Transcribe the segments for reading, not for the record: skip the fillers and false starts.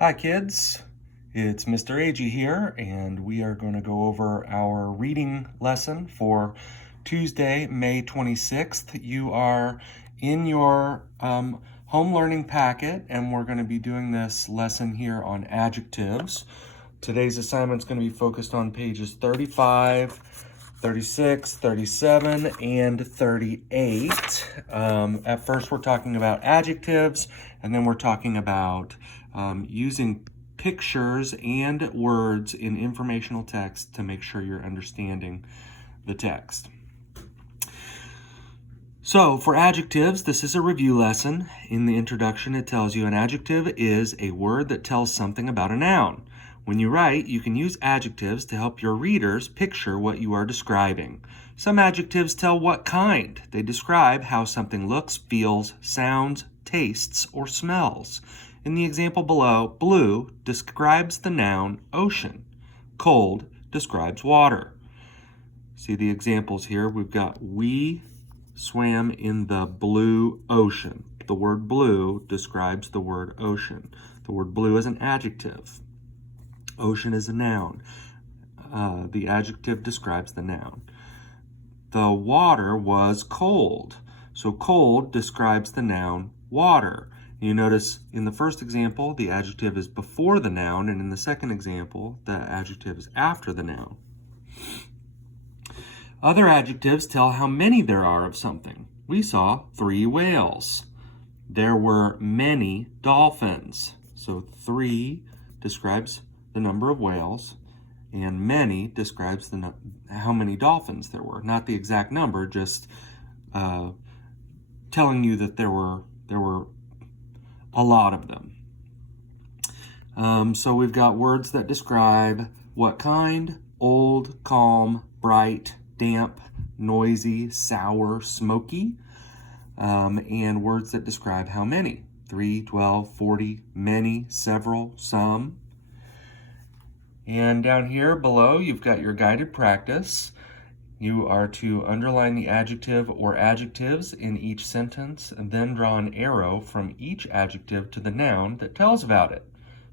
Hi kids, it's Mr. Agee here, and we are going to go over our reading lesson for Tuesday, May 26th. You are in your home learning packet, and we're going to be doing this lesson here on adjectives. Today's assignment is going to be focused on pages 35, 36, 37, and 38. At first, we're talking about adjectives, and then we're talking about using pictures and words in informational text to make sure you're understanding the text. So for adjectives, this is a review lesson. In the introduction, it tells you an adjective is a word that tells something about a noun. When you write, you can use adjectives to help your readers picture what you are describing. Some adjectives tell what kind. They describe how something looks, feels, sounds, tastes, or smells. In the example below, blue describes the noun ocean. Cold describes water. See the examples here. We've got we swam in the blue ocean. The word blue describes the word ocean. The word blue is an adjective. Ocean is a noun. The adjective describes the noun. The water was cold. So cold describes the noun water. You notice in the first example, the adjective is before the noun, and in the second example, the adjective is after the noun. Other adjectives tell how many there are of something. We saw 3 whales. There were many dolphins. So 3 describes the number of whales, and many describes how many dolphins there were. Not the exact number, just telling you that there were a lot of them. So we've got words that describe what kind: old, calm, bright, damp, noisy, sour, smoky, and words that describe how many: 3, 12, 40, many, several, some. And down here below, you've got your guided practice. You are to underline the adjective or adjectives in each sentence and then draw an arrow from each adjective to the noun that tells about it.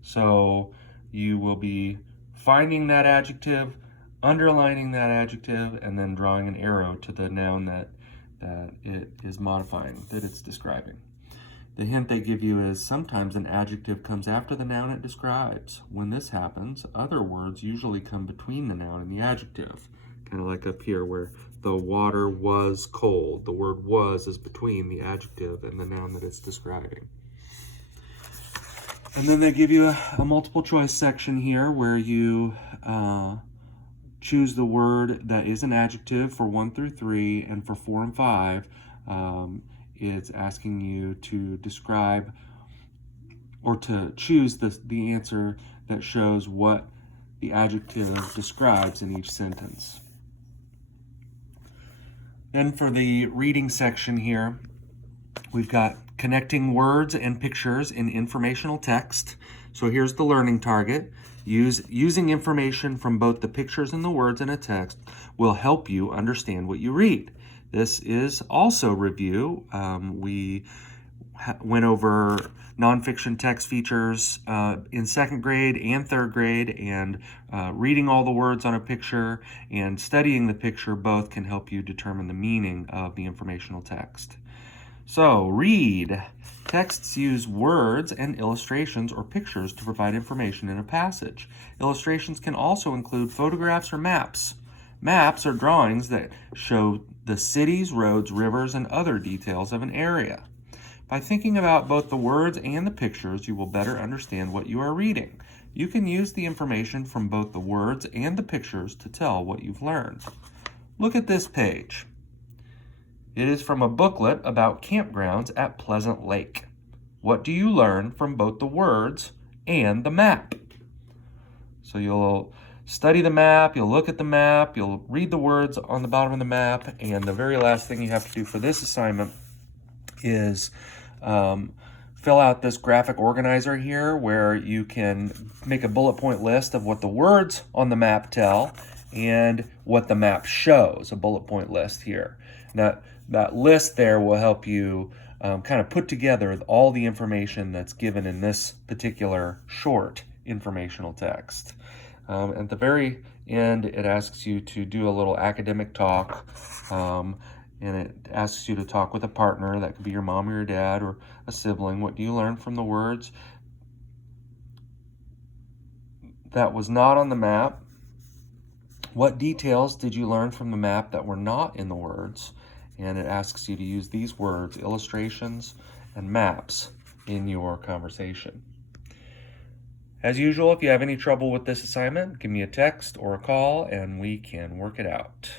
So you will be finding that adjective, underlining that adjective, and then drawing an arrow to the noun that it is modifying, that it's describing. The hint they give you is sometimes an adjective comes after the noun it describes. When this happens, other words usually come between the noun and the adjective. Kind of like up here where the water was cold. The word was is between the adjective and the noun that it's describing. And then they give you a multiple choice section here where you choose the word that is an adjective for 1 through 3, and for 4 and 5, it's asking you to describe or to choose the answer that shows what the adjective describes in each sentence. Then for the reading section here, we've got connecting words and pictures in informational text. So here's the learning target. Using information from both the pictures and the words in a text will help you understand what you read. This is also review. We went over nonfiction text features in 2nd grade and 3rd grade, and reading all the words on a picture and studying the picture both can help you determine the meaning of the informational text. So, read. Texts use words and illustrations or pictures to provide information in a passage. Illustrations can also include photographs or maps. Maps are drawings that show the cities, roads, rivers, and other details of an area. By thinking about both the words and the pictures, you will better understand what you are reading. You can use the information from both the words and the pictures to tell what you've learned. Look at this page. It is from a booklet about campgrounds at Pleasant Lake. What do you learn from both the words and the map? So you'll study the map, you'll look at the map, you'll read the words on the bottom of the map, and the very last thing you have to do for this assignment is fill out this graphic organizer here where you can make a bullet point list of what the words on the map tell and what the map shows, a bullet point list here. Now, that list there will help you kind of put together all the information that's given in this particular short informational text. At the very end, it asks you to do a little academic talk, and it asks you to talk with a partner. That could be your mom or your dad or a sibling. What do you learn from the words that was not on the map? What details did you learn from the map that were not in the words? And it asks you to use these words, illustrations and maps, in your conversation. As usual, if you have any trouble with this assignment, give me a text or a call and we can work it out.